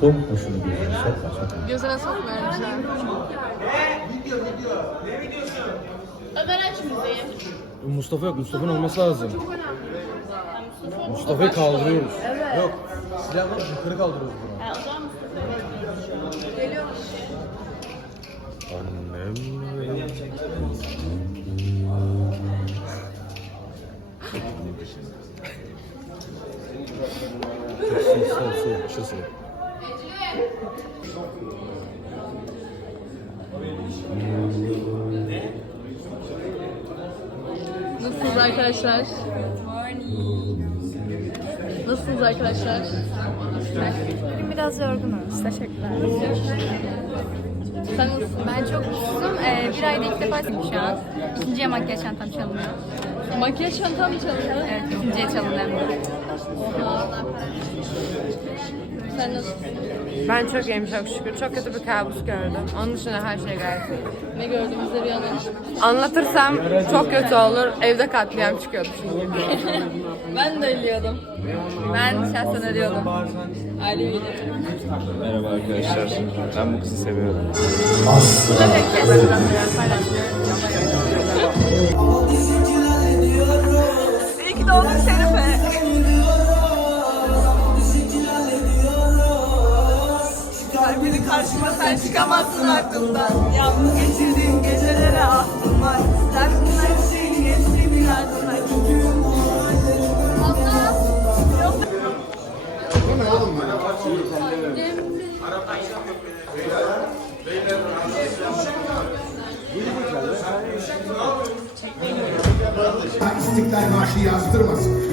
Sokma şunu gözüne. Sokma sokma. Gözüne sokmuyorum şu an. Ömer aç müziği. Mustafa yok. Mustafa'nın olması lazım. Mustafa'yı kaldırıyoruz. Yok. Silah var yukarı kaldırıyoruz bunu. Ha, o zaman Mustafa Geliyormuş. Annem Sol sol şu sol. Nasılsınız arkadaşlar? Nasılsınız arkadaşlar? Bugün biraz yorgunuz. Teşekkürler. Sen nasılsın? Ben çok mutsuzum. Ee, bir ayda ilk defa şu an. İkinciye makyaj çantam çalınıyor. Makyaj çantam mı çalışıyor? Evet, ikinciye çalındı Sen nasılsın? Ben çok iyiyim çok şükür. Çok kötü bir kabus gördüm. Onun dışında her şey gayet iyi. Ne gördün bize bir anlat. Anlatırsam çok kötü olur. Evde katliam çıkıyordu şimdi. Ben de ölüyordum. Ben şahsen ölüyordum. Aile üyeleri. Merhaba arkadaşlar. Ben bu kızı seviyorum. Paylaşmıyorum. İyi ki doğdun Şerife. Karşıma sen çıkamazsın aklımdan. Yalnız geçirdiğim gecelere aklım var. Sen bunlar şeyin geçtiğimin ardından Kötüyüm bu İstiklal Marşı yazdırmasın.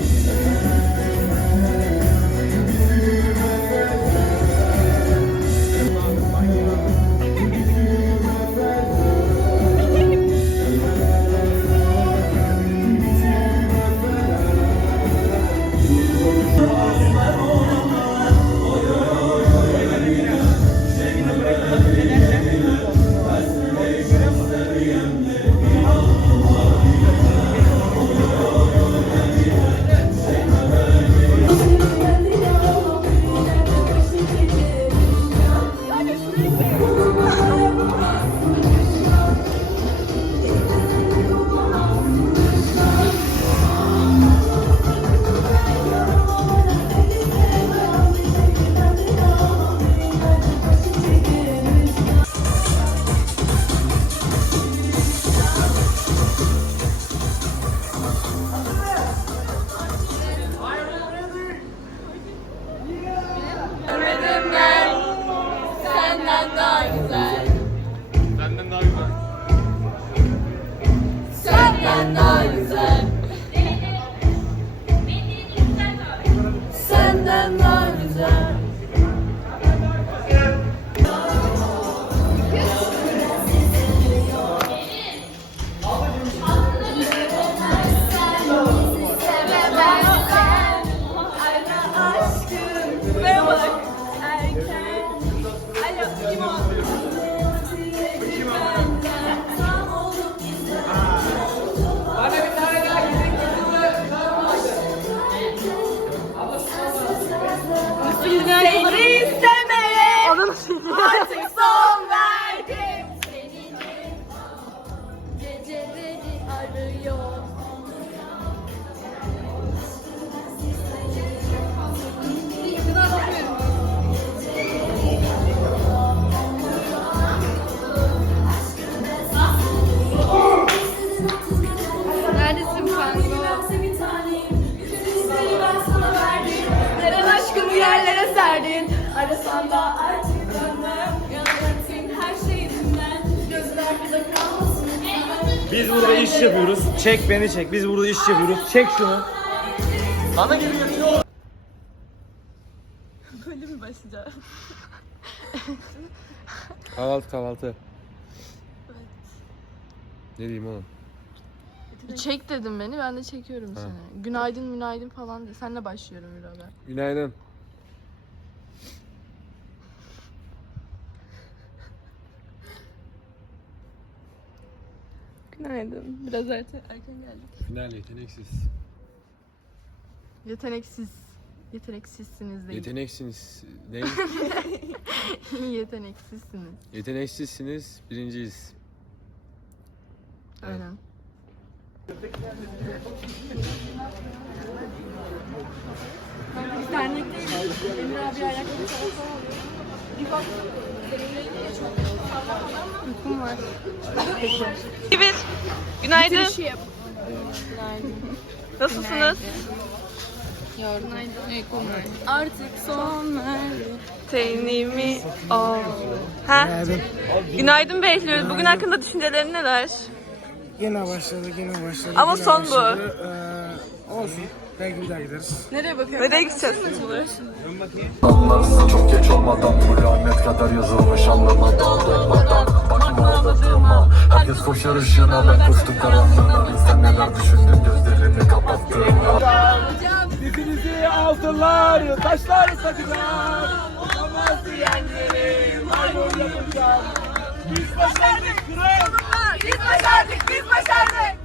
Serdin Arasan da artık dönmem Yanıltın her şeyinden Gözler bize kalmasın Biz burada iş yapıyoruz. Çek beni çek. Biz burada iş yapıyoruz. Çek şunu. Bana gibi yapıyor. Böyle mi başlayacağız? Kahvaltı kahvaltı. Ne diyeyim oğlum? Çek dedim beni, ben de çekiyorum seni. Günaydın, günaydın falan diye. Senle başlıyorum birader. Günaydın. Günaydın. Biraz erken, erken geldik. Final yeteneksiz. Yeteneksiz. Yeteneksizsiniz değil. Yeteneksiniz. Ne? Yeteneksizsiniz. Yeteneksizsiniz. Birinciyiz. Aynen. Uykum var. Bir. Günaydın. Nasılsınız? Artık son Tenimi al. Ha? Günaydın Behlül. Bugün hakkında düşüncelerin neler? Yine başladı, yine başladı. Ama yine son bu. başladı. Ee, olsun. Belki bir daha gideriz. Nereye bakıyorsun? Nereye gideceğiz? Çok geç olmadan bu lanet kadar yazılmış anlamadan durmadan Bakma ağladığıma Herkes koşar ışığına ben koştum karanlığına Bilsen neler düşündüm gözlerini kapattığımda Dizinizi altınlar, taşlar sakınar. Olamaz diyenleri maymun yapacağım. Biz başardık kral. Biz başardık, biz başardık.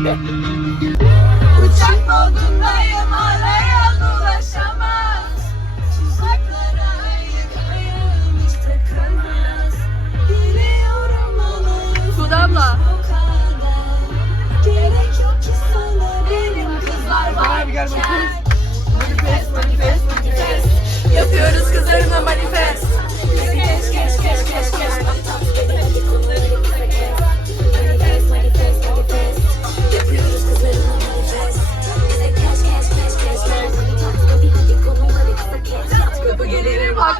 Uçak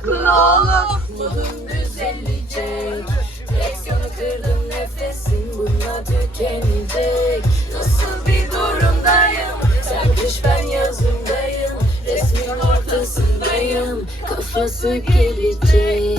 aklına Modum düzelecek Direksiyonu kırdım nefesim bununla tükenecek. Nasıl bir durumdayım? Sen kış ben yazımdayım Resmin ortasındayım. Kafası gelecek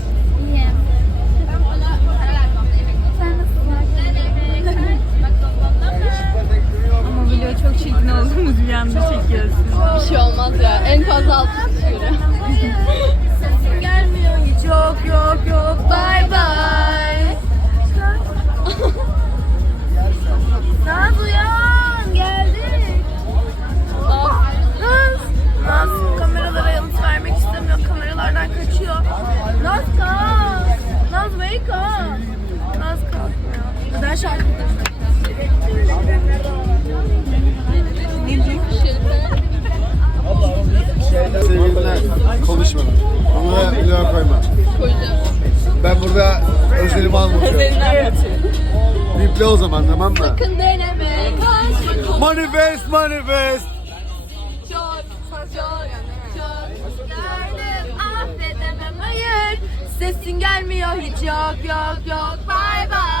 anda çekiyorsun. Bir şey olmaz ya. En fazla altı tutuyorum. Sesim gelmiyor. Hiç yok yok yok. Bye bye. Naz uyan. Geldik. Naz. Naz kameralara yanıt vermek istemiyor. Kameralardan kaçıyor. Naz kalk. Naz wake up. Naz kalkmıyor Neden şarkı Sevgililer konuşma. Ama bloğa koyma. Ben burada özelimi anlatıyorum. Biple o zaman tamam mı? deneme kaç Manifest manifest. Sesin gelmiyor hiç yok yok yok bye bye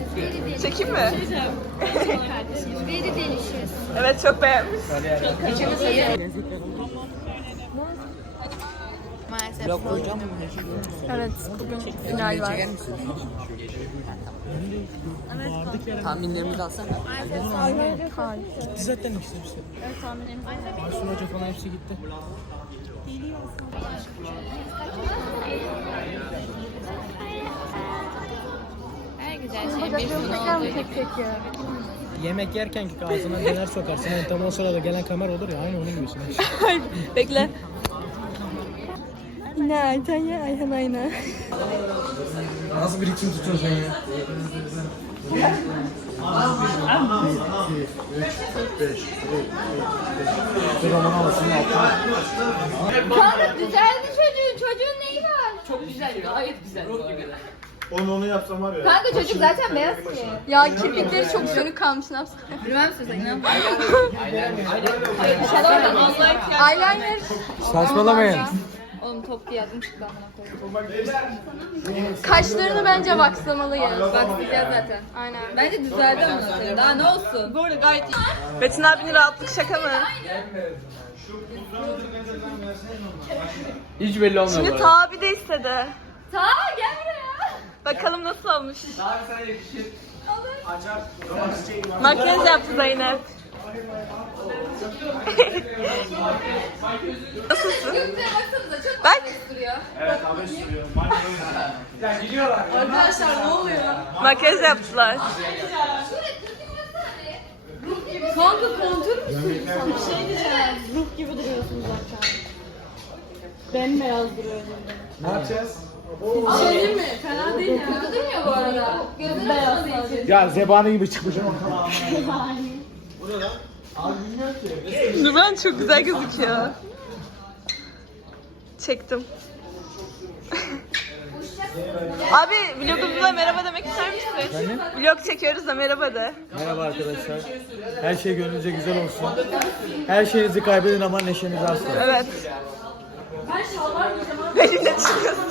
Çekeyim mi? evet çok beğenmiş. Evet, bugün final var. Tahminlerimizi alsana. Gitti zaten ikisi hepsi. Evet tahminlerimiz. Aysun Hoca falan hepsi gitti. Yemek yerken ki ağzına neler sokarsın. Yani tam o sırada gelen kamera olur ya aynı onun gibisin. Bekle. Yine Ayten ya Ayhan aynı. Nasıl bir ritim tutuyorsun sen ya? Kanka güzeldi çocuğun. Çocuğun neyi var? Çok güzel. Gayet güzel. Onu onu yapsam var ya. Kanka çocuk zaten beyaz ki. Ya kirpikleri çok sönük kalmış ne yapsın? Bilmem size inan. Eyeliner. Saçmalamayın. Oğlum top diye yazdım çıktı amına koyayım. Kaşlarını bence vakslamalıyız. Bakacağız zaten. Aynen. Bence düzeldi amına koyayım. Daha ne olsun? Bu arada gayet iyi. Metin abinin rahatlık şaka mı? Hiç belli olmuyor Şimdi Ta abi de istedi. Ta gel buraya. Bakalım nasıl olmuş. Makyaj yaptı Zeynep. Nasılsın? Gözlüğe baksanıza çok Bak. duruyor. Makyaj yaptılar. Kanka kontür müsün? Bir şey diyeceğim. Ruh gibi duruyorsun zaten. Bembeyaz duruyor Ne yapacağız? Bir şey değil mi? Fena değil ya. Kötü durmuyor bu arada. Gözün Beyaz açmadığı için. sadece. Ya zebani gibi çıkmış Numan çok güzel gözüküyor. Çektim. Abi vlogumuzda merhaba demek ister misin? Vlog çekiyoruz da merhaba de. Merhaba arkadaşlar. Her şey gönlünüzce güzel olsun. Her şeyinizi kaybedin ama neşenizi artsın. Evet. Benimle çıkıyorsun.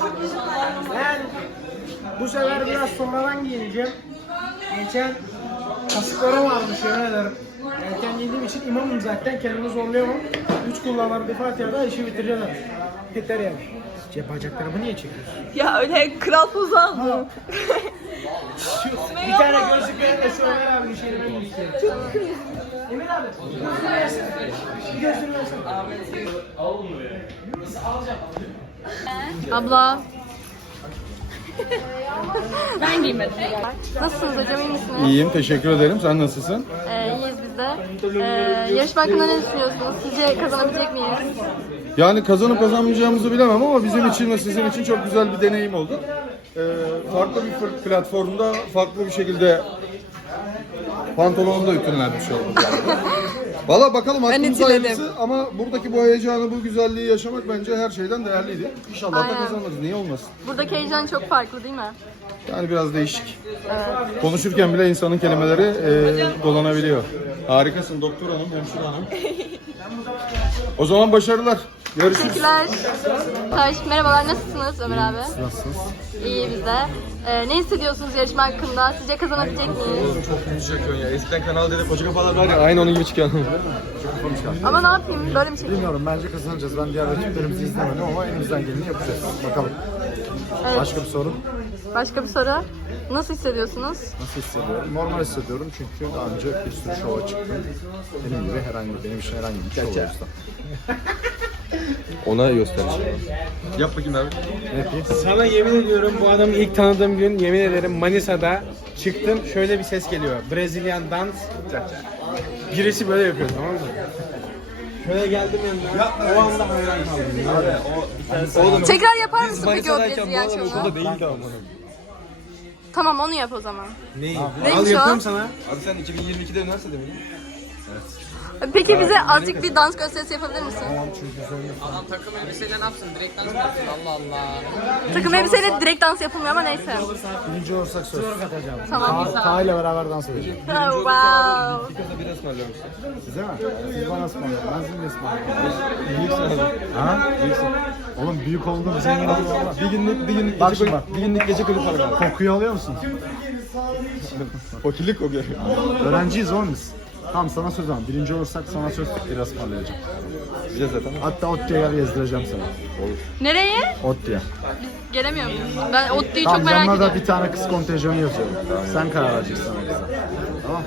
Ben bu sefer biraz sonradan giyineceğim. Geçen kasıklarım varmış yemin ederim. Erken giydiğim için imamım zaten kendimi zorlayamam. Üç kullanlar bir Fatiha'da işi bitireceğim. Yeter yani. Cep bacaklarımı niye çekiyorsun? Ya öyle kral pozu aldım. Bir tane gözlükle şu Ömer abinin şeyini ben giyeceğim. Emir abi, gözlüğünü versene. Bir gözlüğünü versene. Abla. Ben giymedim. Nasılsınız hocam iyi misiniz? İyiyim teşekkür ederim. Sen nasılsın? Ee, iyiyiz biz de. Ee, yarışma hakkında ne düşünüyorsunuz? Sizce kazanabilecek miyiz? Yani kazanıp kazanmayacağımızı bilemem ama bizim için ve sizin için çok güzel bir deneyim oldu. Ee, farklı bir platformda farklı bir şekilde pantolonu da ütünlenmiş olduk. Valla bakalım hakkımız hayırlısı ama buradaki bu heyecanı, bu güzelliği yaşamak bence her şeyden değerliydi. İnşallah da Aynen. kazanırız. Niye olmasın? Buradaki heyecan çok farklı değil mi? Yani biraz değişik. Konuşurken bile insanın kelimeleri e, dolanabiliyor. Harikasın doktor hanım, hemşire hanım. O zaman başarılar. Görüşürüz. Teşekkürler. Taş, merhabalar nasılsınız Ömer abi? Nasılsınız? İyi biz de. Ee, ne hissediyorsunuz yarışma hakkında? Sizce kazanabilecek miyiz? Çok müzik çekiyorsun ya. Eskiden Kanal D'de koca kafalar var ya aynı onun gibi çıkıyor. Ama ne yapayım? Böyle mi çekeyim? Bilmiyorum bence kazanacağız. Ben diğer rakiplerimizi izlemedim ama elimizden geleni yapacağız. Bakalım. Evet. Başka bir sorun. Başka bir soru. Nasıl hissediyorsunuz? Nasıl hissediyorum? Normal hissediyorum çünkü daha önce bir sürü şova çıktım. Benim gibi herhangi benim için herhangi bir şov olursa. Ona göstereceğim. Yap bakayım abi. Sana yemin ediyorum bu adamı ilk tanıdığım gün yemin ederim Manisa'da çıktım şöyle bir ses geliyor. Brezilyan dans. Birisi böyle yapıyor tamam mı? Şöyle geldim yanına. O anda hayran kaldım. Oğlum Tekrar yapar mısın peki o değildi ama. Tamam onu yap o zaman. Neyi? Neymiş Al o? yapıyorum sana. Abi sen 2022'de üniversitede miydin? Peki bize azıcık bir dans gösterisi yapabilir misin? Takım elbiseyle ne yapsın? Direkt dans mı yapsın? Allah Allah. Takım elbiseyle direkt dans yapılmıyor ama neyse. Birinci olursak söz. Tamam. Ta ile beraber dans edeceğim. Oh, wow. Size mi? Siz bana ısmarlayın. Ben sizinle ısmarlayayım. Büyüksün Ha? Büyüksün. Oğlum büyük oldum. Zengin oldum. Bir günlük, bir günlük gece kulüp, bir günlük gece kulüp alalım. Kokuyu alıyor musun? Fakirlik kokuyor. Öğrenciyiz oğlum biz. Tamam sana söz ama birinci olursak sana söz biraz ısmarlayacağım. Bize zaten. Hatta Otti'ye yer gezdireceğim sana. Nereye? Otti'ye. Gelemiyor muyuz? Ben Ottu'yu Tamam çok merak yanına da ediyorum. bir tane kız kontenjanı yazıyorum. Sen karar vereceksin sana kıza. Tamam.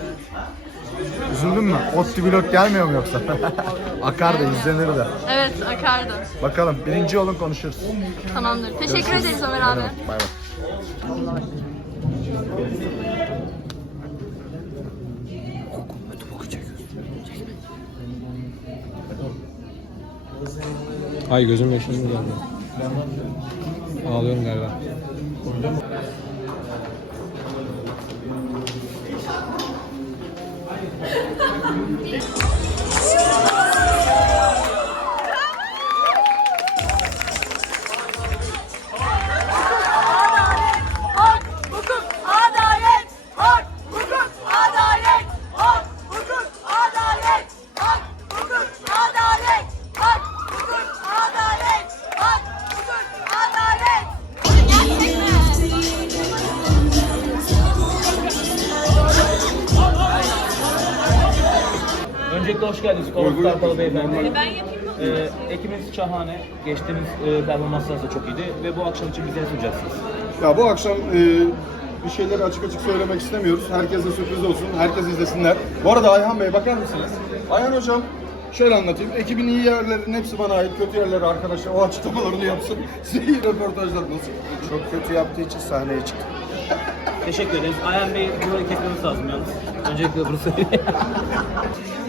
Üzüldün mü? Otti vlog gelmiyor mu yoksa? Akar da izlenir de. Evet akardı. Bakalım birinci olun konuşuruz. Tamamdır. Teşekkür ederiz Ömer abi. Bay bay. Ay gözüm yaşım geldi. Ağlıyorum galiba. Öncelikle hoş geldiniz Korkut Karpalı Beyefendi. Ben yapayım ee, ekibiniz şahane. Geçtiğimiz e, performanslarınız da çok iyiydi ve bu akşam için bize ne sunacaksınız? Ya bu akşam e, bir şeyleri açık açık söylemek istemiyoruz. Herkese sürpriz olsun. Herkes izlesinler. Bu arada Ayhan Bey bakar mısınız? Ayhan Hocam şöyle anlatayım. Ekibin iyi yerlerinin hepsi bana ait. Kötü yerleri arkadaşlar o açıklamalarını yapsın. Size iyi röportajlar bulsun. Çok kötü yaptığı için sahneye çıktı. Teşekkür ederiz. Ayhan Bey burayı kesmemiz lazım yalnız. Öncelikle bunu söyleyeyim.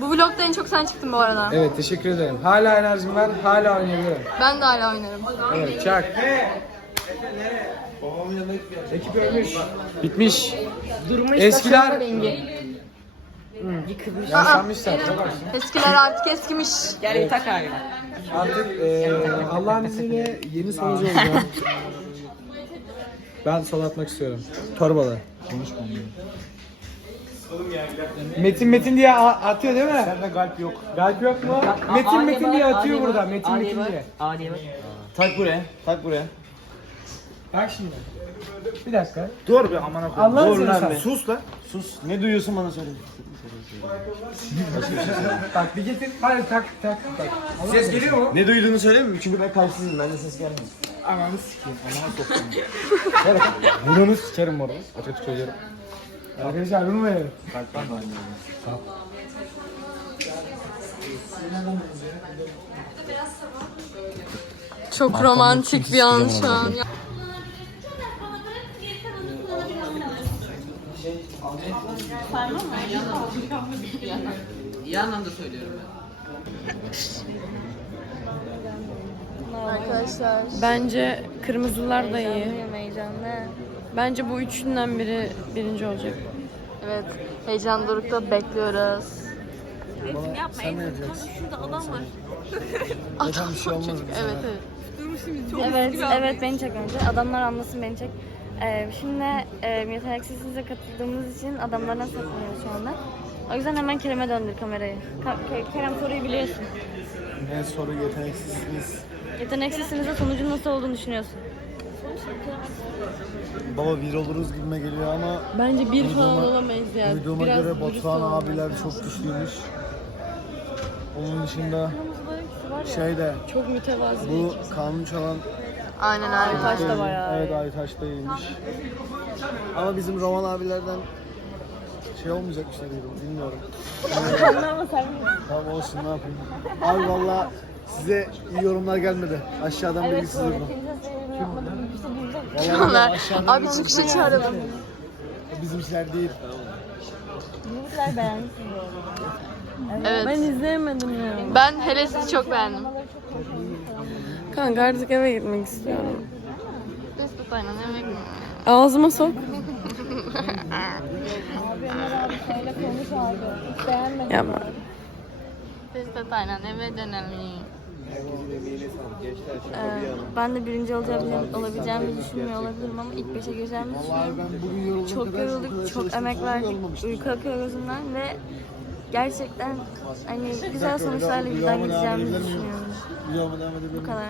Bu vlogda en çok sen çıktın bu arada. Evet teşekkür ederim. Hala enerjim var. Hala oynayabilirim. Ben de hala oynarım. Evet çak. Ekip ölmüş. Bitmiş. Eskiler yaşanmışlar. Eskiler artık eskimiş. Artık eee Allah'ın izniyle yeni sonucu olacağım. ben sol atmak istiyorum. Torbalı. Metin Metin diye atıyor değil mi? Sende galp yok. Galp yok mu? Metin Metin diye atıyor burada. Metin Metin diye. tak buraya. Tak buraya. Bak şimdi. Bir dakika. Dur be amına koyayım. Allah'ın Dur lan be. Sus lan. Sus. Ne duyuyorsun bana söyle. Bak bir getir. Hadi tak tak tak. Ses geliyor mu? Ne duyduğunu söyleyeyim mi? Çünkü ben kalpsizim. Bende ses gelmiyor. Ananı sikeyim. Ananı sokayım. Buranı sikerim orada. Açık söylerim. Arkadaşlar bunu verelim. Çok romantik bir an şu an. Arkadaşlar. Bence kırmızılar da iyi. Bence bu üçünden biri birinci olacak. Evet. Heyecan dorukta bekliyoruz. Hocam bir şey olmaz. Evet evet. Evet, evet beni çek önce. Adamlar anlasın beni çek. Ee, şimdi e, yeteneksizsinize katıldığımız için adamlardan saklanıyoruz şu anda. O yüzden hemen Kerem'e döndür kamerayı. Ka- Ke- Kerem soruyu biliyorsun. Ne soru yeteneksizsiniz. Yeteneksizsinize sonucun nasıl olduğunu düşünüyorsun. Baba bir oluruz gibime geliyor ama Bence bir falan Duyduğuma- olamayız yani. duyduğuma Biraz göre dürüst Batuhan olalım. abiler çok güçlüymüş. Onun dışında şey de Çok mütevazi. bu kanun çalan Aynen aynen. Taş da bayağı. Evet Aytaş da iyiymiş. Ama bizim Roman abilerden şey olmayacak şey diyorum bilmiyorum. Tamam olsun ne yapayım. Abi valla size iyi yorumlar gelmedi. Aşağıdan bilgi sizi durdum. Vallahi Ömer, aşağıdan Abi çıkışa sizi çağıralım. Bizimkiler değil. Bizimkiler beğenmiş. Evet. Ben izleyemedim ya. Ben hele sizi çok beğendim. Kanka artık eve gitmek istiyorum. Ağzıma sok. Yapma. Eve. Ee, ben de birinci olacağım, olabileceğimi düşünmüyor olabilirim ama ilk beşe gireceğimi düşünüyorum. Çok yorulduk, çok emek verdik, uyku akıyor gözümden ve gerçekten hani güzel sonuçlarla güzel gideceğimizi düşünüyorum. Bu kadar.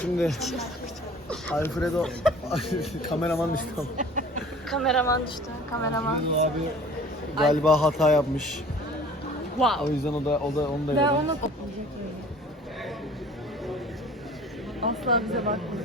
Şimdi Alfredo kameraman düştü. Kameraman düştü, kameraman. abi galiba hata yapmış. Wow. O yüzden o da o da onu da Ben onu Asla bize bakmıyor.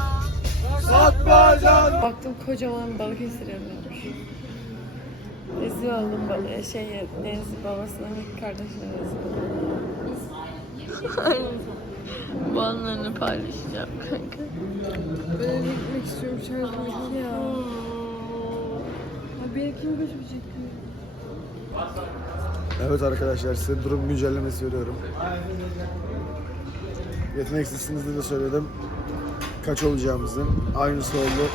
ol. Baktım kocaman Balıkesir yazıyormuş. Rezil oldum balığı şey Deniz babasına kardeşine rezil Bu anlarını paylaşacağım kanka. Ben gitmek istiyorum çarpmak ya. Abi beni kim götürecek? Evet arkadaşlar size durum güncellemesi veriyorum. Yetenek listemizde de söyledim. Kaç olacağımızın. Aynısı oldu.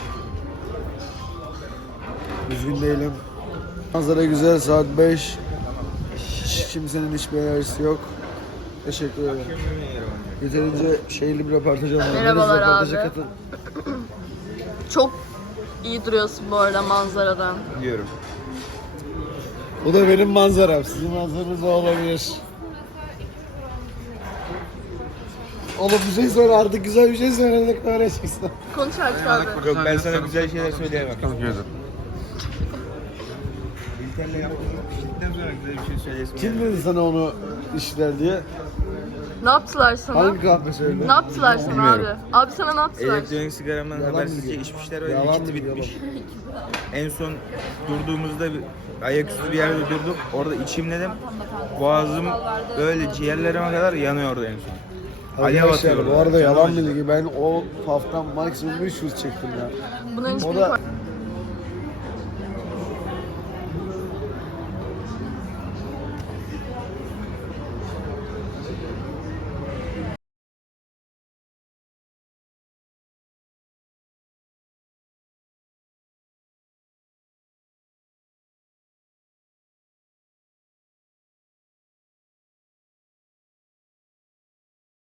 Üzgün değilim. Manzara güzel saat 5. Hiç kimsenin hiçbir enerjisi yok. Teşekkür ederim. Yeterince şeyli bir röportaj olmadı. Merhabalar abi. katıl- Çok iyi duruyorsun bu arada manzaradan. Diyorum. Bu da benim manzaram. Sizin manzaranız olabilir. Oğlum bir şey söyle artık güzel bir şey söyledik böyle çıksın. Konuş artık abi. Yok ben sana güzel şeyler söyleyemem. Yaptığımız işten sonra güzel bir şey söyleyesim. Kim dedi sana onu işler diye? Ne yaptılar sana? Hangi kahve söyledi? Ne yaptılar sana abi? Abi sana ne yaptılar? Elektronik sigaramdan Yalan habersizce bilgi. içmişler öyle Yalan ikisi bitmiş. En son durduğumuzda bir, ayaküstü bir yerde durduk. Orada içimledim. Boğazım böyle ciğerlerime kadar yanıyordu en son. Alev Arkadaşlar atıyordu. bu arada yalan acıdı. bilgi. Ben o haftan maksimum 300 çektim ya. Bunların O da